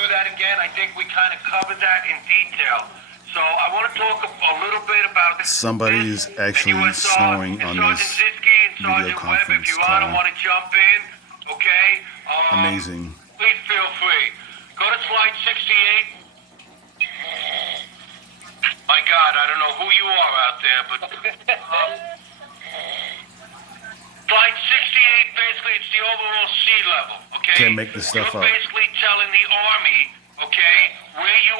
through that again. I think we kind of covered that in detail. So I want to talk a little bit about Somebody is actually snoring on this video conference call. want to jump in, okay? Amazing. Please feel free. Go to slide 68. My God, I don't know who you are out there, but slide 68, basically, it's the overall sea level, okay? Can't make this stuff You're up. basically telling the Army, okay, where you